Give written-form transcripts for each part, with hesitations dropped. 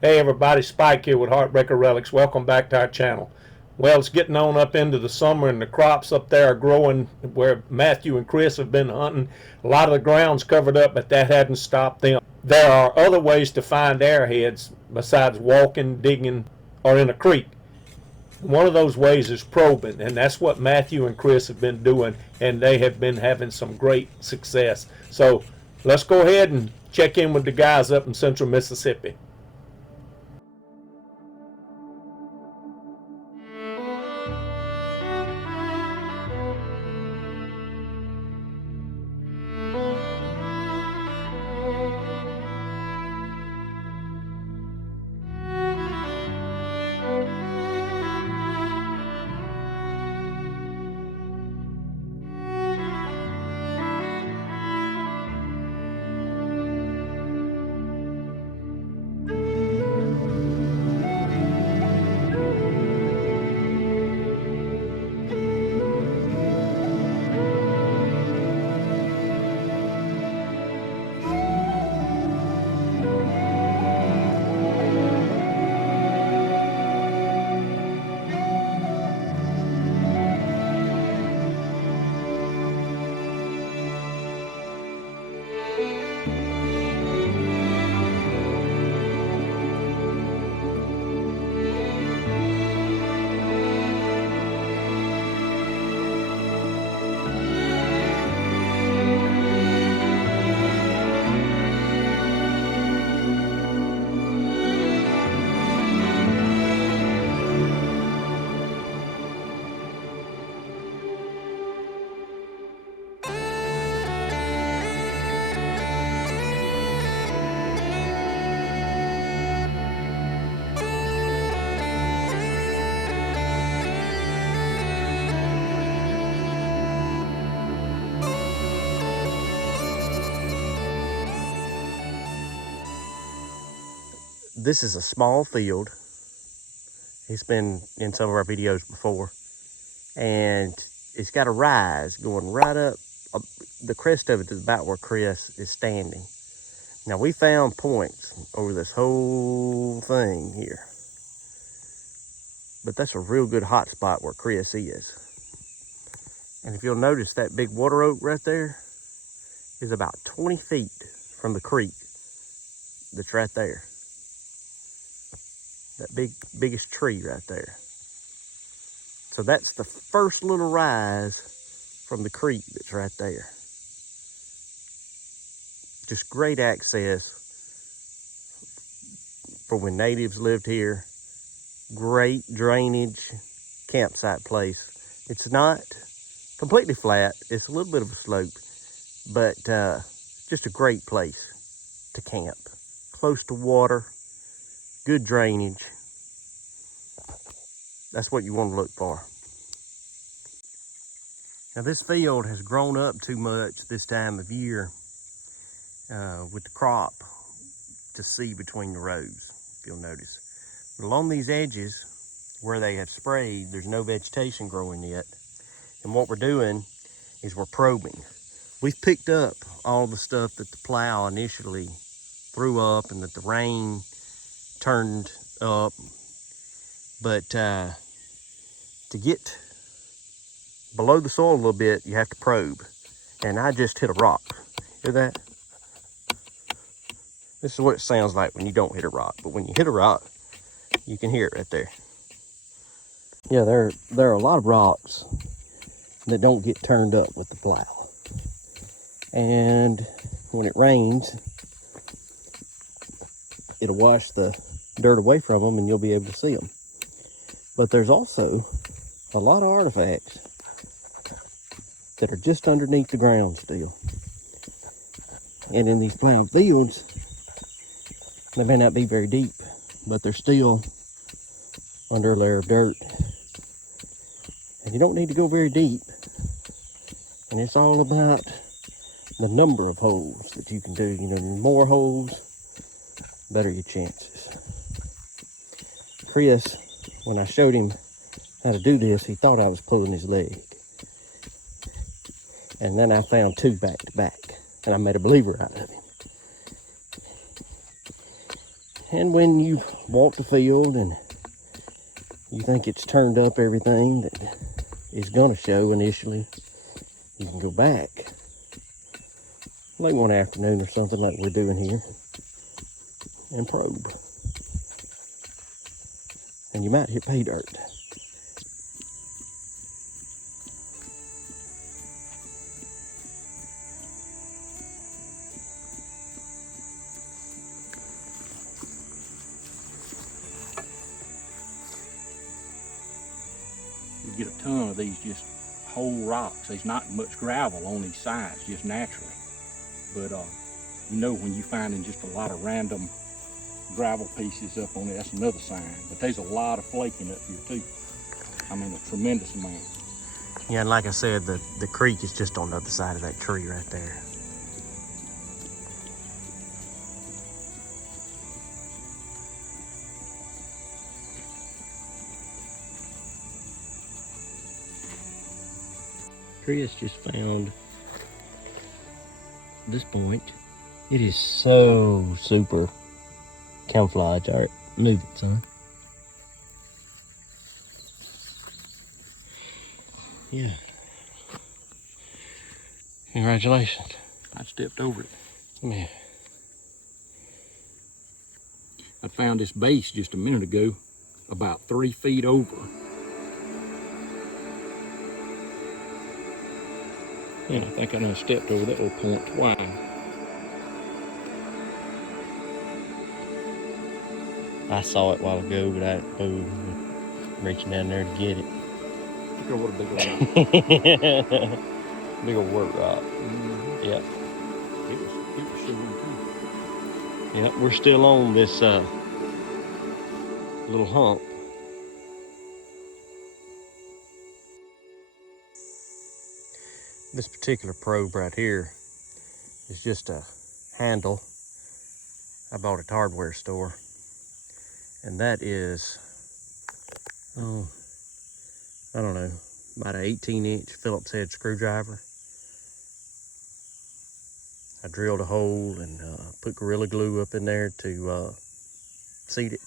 Hey everybody, Spike here with Heartbreaker Relics. Welcome back to our channel. Well, it's getting on up into the summer and the crops up there are growing where Matthew and Chris have been hunting. A lot of the ground's covered up, but that hadn't stopped them. There are other ways to find arrowheads besides walking, digging, or in a creek. One of those ways is probing, and that's what Matthew and Chris have been doing, and they have been having some great success. So let's go ahead and check in with the guys up in central Mississippi. This is a small field. It's been in some of our videos before, and it's got a rise going right up. The crest of it is about where Chris is standing. Now, we found points over this whole thing here, but that's a real good hot spot where Chris is. And if you'll notice, that big water oak right there is about 20 feet from the creek that's right there. That biggest tree right there. So that's the first little rise from the creek that's right there. Just great access for when natives lived here. Great drainage campsite place. It's not completely flat. It's a little bit of a slope, but just a great place to camp. Close to water. Good drainage. That's what you want to look for. Now, this field has grown up too much this time of year with the crop to see between the rows, if you'll notice. But along these edges where they have sprayed, there's no vegetation growing yet. And what we're doing is we're probing. We've picked up all the stuff that the plow initially threw up and that the rain turned up, but to get below the soil a little bit, you have to probe. And I just hit a rock. Hear that? This is what it sounds like when you don't hit a rock, but when you hit a rock, you can hear it right there. Yeah, there are a lot of rocks that don't get turned up with the plow. And when it rains, it'll wash the dirt away from them and you'll be able to see them. But there's also a lot of artifacts that are just underneath the ground still. And in these plowed fields, they may not be very deep, but they're still under a layer of dirt. And you don't need to go very deep. And it's all about the number of holes that you can do. You know, the more holes, better your chances. Chris, when I showed him how to do this, he thought I was pulling his leg. And then I found two back to back, and I made a believer out of him. And when you walk the field and you think it's turned up everything that is gonna show initially, you can go back late one afternoon or something like we're doing here and probe. And you might hit pay dirt. You get a ton of these just whole rocks. There's not much gravel on these sides, just naturally. But you know, when you finding just a lot of random gravel pieces up on it, that's another sign. But there's a lot of flaking up here too. I mean, a tremendous amount. Yeah, and like I said, the creek is just on the other side of that tree right there. Chris just found this point. It is so super camouflage. All right, move it, son. Yeah. Congratulations. I stepped over it. Man. I found this base just a minute ago, about 3 feet over. And I think I done stepped over that little point twice. I saw it a while ago, but I reaching down there to get it. Look at what a big old rock. Big old work rock. Yep. It was showing too. Yep, we're still on this little hump. This particular probe right here is just a handle I bought at the hardware store. And that is, oh, I don't know, about an 18-inch Phillips head screwdriver. I drilled a hole and put Gorilla Glue up in there to seat it.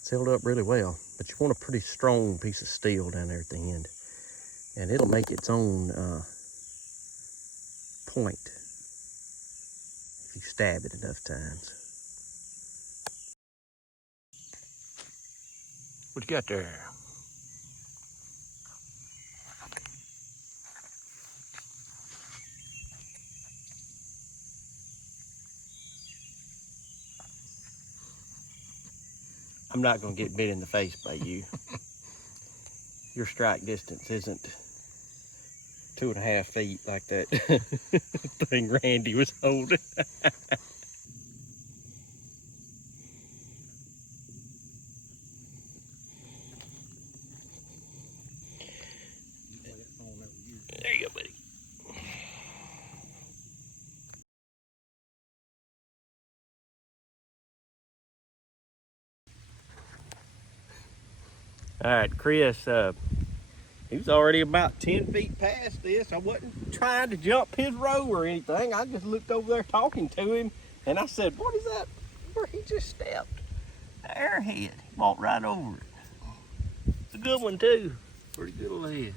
It's held up really well, but you want a pretty strong piece of steel down there at the end. And it'll make its own point if you stab it enough times. What you got there? I'm not gonna get bit in the face by you. Your strike distance isn't 2.5 feet like that thing Randy was holding. There you go, buddy. All right, Chris, he was already about 10 feet past this. I wasn't trying to jump his row or anything. I just looked over there talking to him, and I said, what is that? Where he just stepped? The arrowhead. He walked right over it. It's a good one, too. Pretty good old head.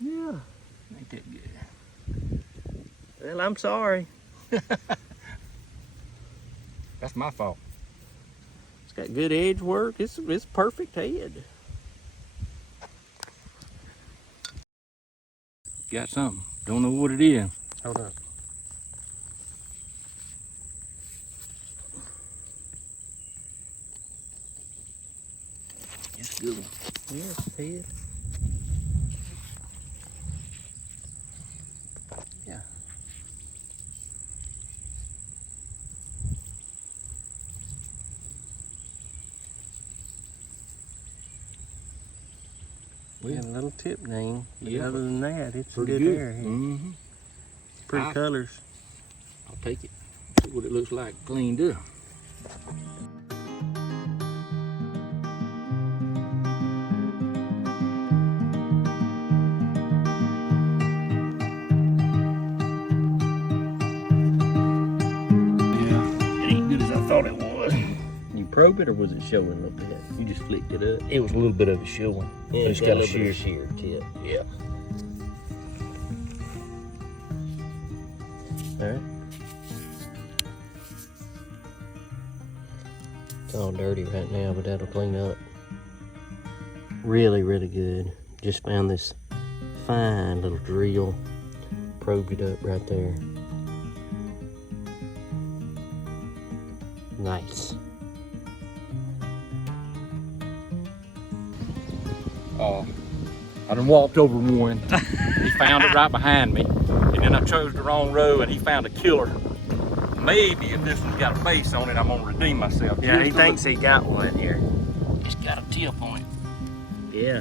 Yeah. Ain't that good? Well, I'm sorry. That's my fault. It's got good edge work. It's perfect head. Got something. Don't know what it is. Hold on. It's a good one. Yes, head. Yeah. We have a little tip name. Yeah. Other than that, it's Pretty a good good. arrowhead. Mm-hmm. Pretty colors. I'll take it. See what it looks like cleaned up. thought it was. You probe it or was it showing a little bit? You just flicked it up. It was a little bit of a showing. Yeah, It's got a shear. shear tip. Yeah. Alright. It's all dirty right now, but that'll clean up. Really, really good. Just found this fine little drill. Probed it up right there. Nice. I done walked over one. He found it right behind me. And then I chose the wrong row and he found a killer. Maybe if this one's got a face on it, I'm gonna redeem myself. Yeah, he Just a thinks he got one here. little- It's got a tip on it. Yeah.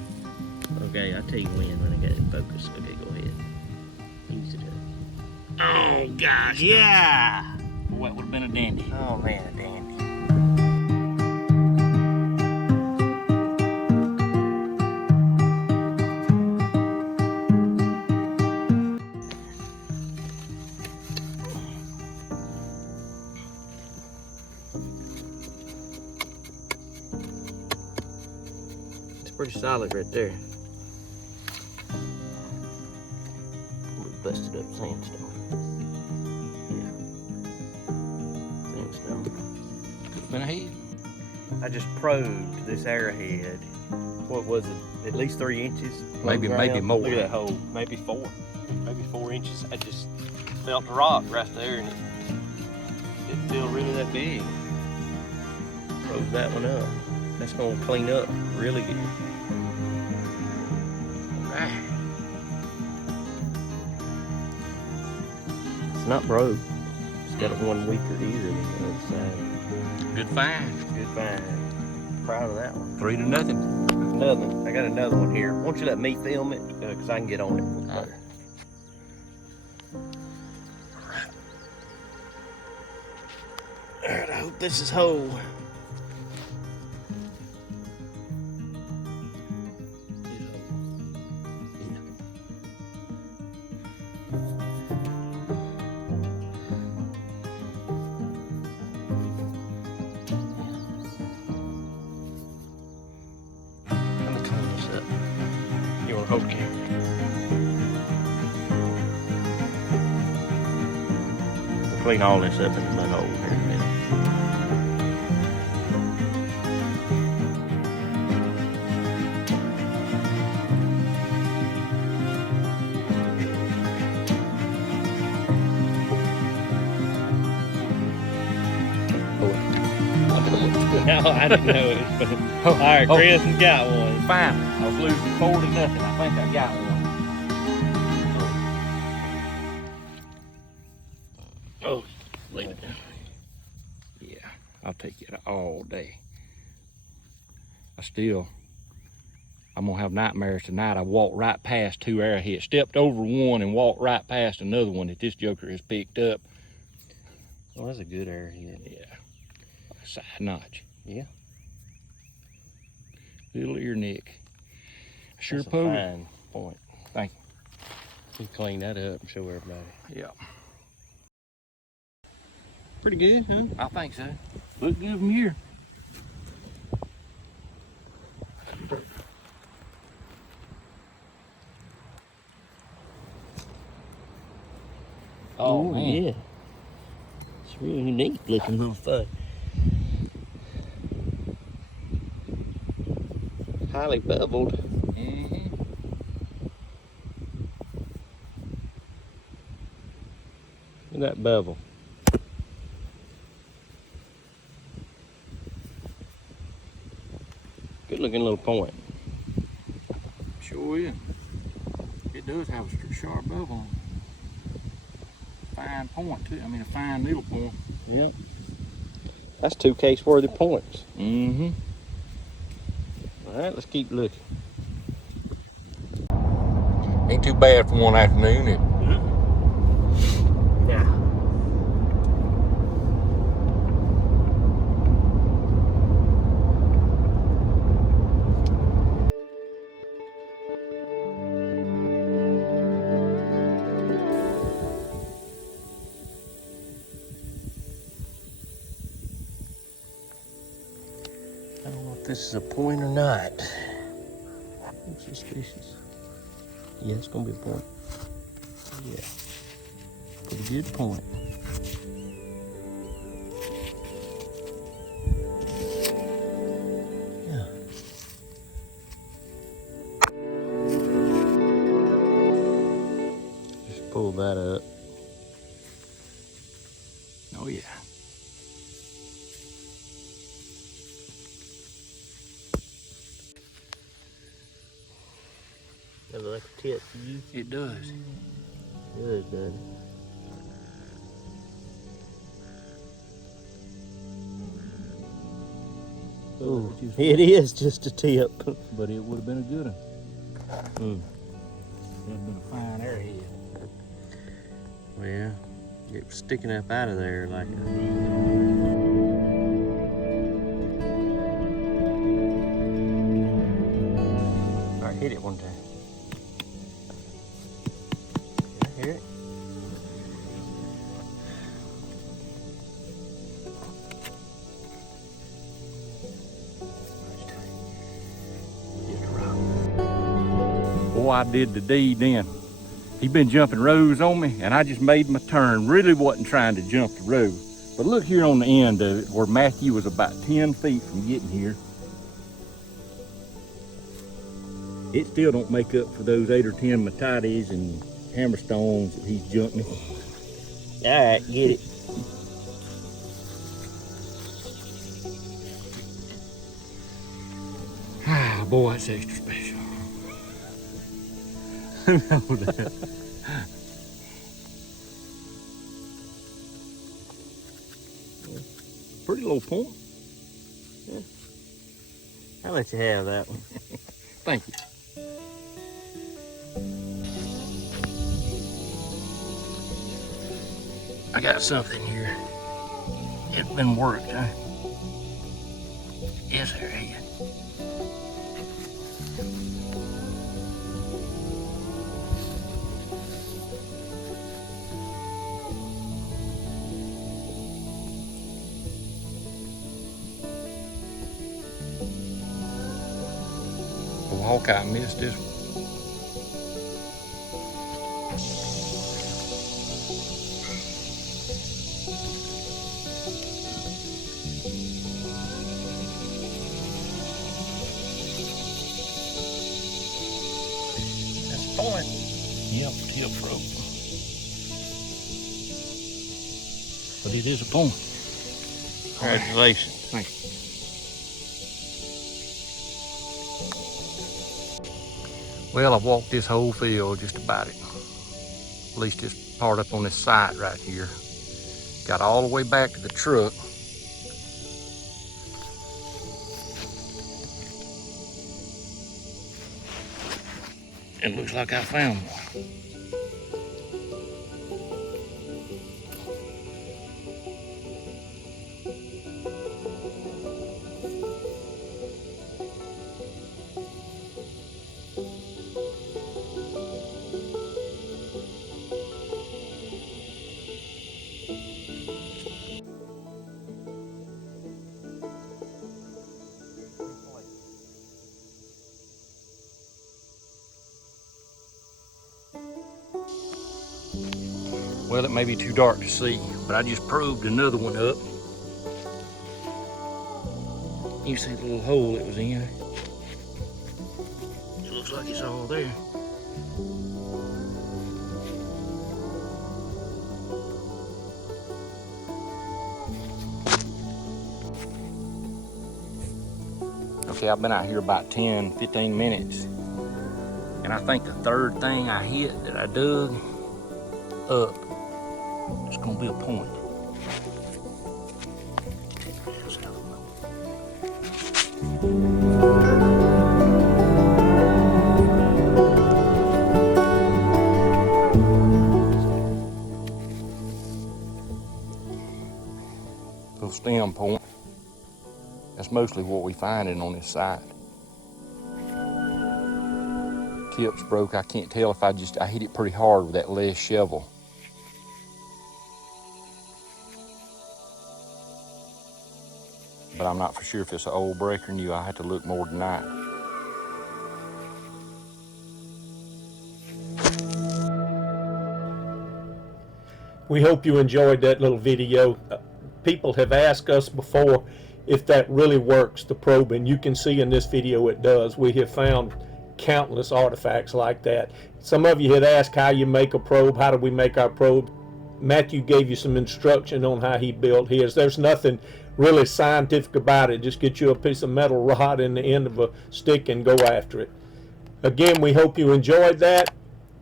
Okay, I'll tell you when I get it in focus. Okay, go ahead. Use it up. Oh gosh. Yeah! Boy, that would have been a dandy. Oh man, a dandy. It's pretty solid right there. We busted up sandstone. Yeah. Sandstone. Could have been a head. I just probed this arrowhead. What was it? At least 3 inches? Maybe Ground. more. Look at that hole. Maybe 4. Maybe 4 inches. I just felt the rock right there and it didn't feel really that big. Probed that one up. That's gonna clean up really good. Alright. It's not broke. It's got one weaker ear than the other side. Good find. Good find. Proud of that one. 3-0. Another one. I got another one here. Why don't you let me film it? Because I can get on it. All right. Alright, I hope this is whole. Let me clean this up. You want to hold the camera? We'll clean all this up in the mud hole here in a minute. No, I didn't know it. But all right, Chris has got one. Fine. I was losing 4-0. I think I got one. Oh, leave it. Yeah, I'll take it all day. I'm gonna have nightmares tonight. I walked right past 2 arrowheads, stepped over one and walked right past another one that this joker has picked up. Well, that's a good arrowhead. Yeah, side notch. Yeah. Little ear neck. Sure That's a pulled. fine point. Thank You clean that up and show everybody. Yeah, Pretty good, huh? I think so. Look good from here. Oh Ooh, man. yeah. It's a really neat looking little thing. Highly beveled. Mm-hmm. Look at that bevel. Good looking little point. Sure is. It does have a sharp bevel on it. Fine point too. I mean a fine needle point. Yeah. That's 2 case-worthy points. Mm-hmm. All right, let's keep looking. Ain't too bad for one afternoon. Yeah. this is a point or not. I'm suspicious. Yeah, it's gonna be a point. Yeah. Pretty good point. Yeah. Just pull that up. Oh yeah. Does it like a tip to you? It does. Good, good. Ooh, it is just a tip. But it would have been a good one. Mm. It would have been a fine arrowhead. Well, it was sticking up out of there like a... All right, hit it one time. Can I hear it? Boy, I did the deed then. He been jumping rows on me, and I just made my turn. Really wasn't trying to jump the row. But look here on the end of it, where Matthew was about 10 feet from getting here. It still don't make up for those 8 or 10 matates and hammerstones that he's jumped me. All right, get it. Ah, boy, that's extra special. Pretty low point. Yeah. I'll let you have that one. Thank you. I got something here. It's been worked, huh? Yes, there it is. Oh, Hawkeye missed this one. That's a point. Yep, tip rope. But it is a point. Congratulations. Thank you. Well, I've walked this whole field just about it. At least this part up on this side right here. Got all the way back to the truck. It looks like I found one. Well, it may be too dark to see, but I just probed another one up. You see the little hole it was in. It looks like it's all there. Okay, I've been out here about 10, 15 minutes. And I think the third thing I hit that I dug up, it's gonna be a point. Little stem point. That's mostly what we finding on this side. Tip's broke. I can't tell if I hit it pretty hard with that lead shovel. but I'm not for sure if it's an old breaker new. I had to look more than that. We hope you enjoyed that little video. People have asked us before if that really works, the probe, and you can see in this video it does. We have found countless artifacts like that. Some of you had asked how you make a probe, how do we make our probe. Matthew gave you some instruction on how he built his. There's nothing really scientific about it. Just get you a piece of metal rod in the end of a stick and go after it. Again, we hope you enjoyed that.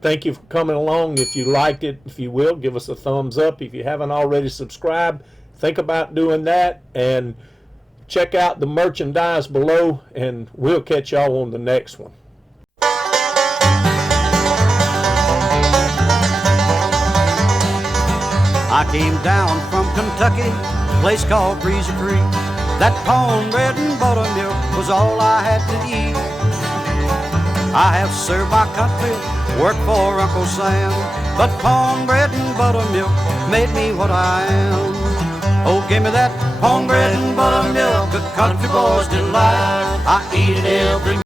Thank you for coming along. If you liked it, if you will, give us a thumbs up. If you haven't already subscribed, think about doing that, and check out the merchandise below, and we'll catch y'all on the next one. I came down from Kentucky, a place called Greasy Creek. That cornbread and buttermilk was all I had to eat. I have served my country, worked for Uncle Sam, but cornbread and buttermilk made me what I am. Oh, give me that cornbread and buttermilk, a country boy's delight. I eat it every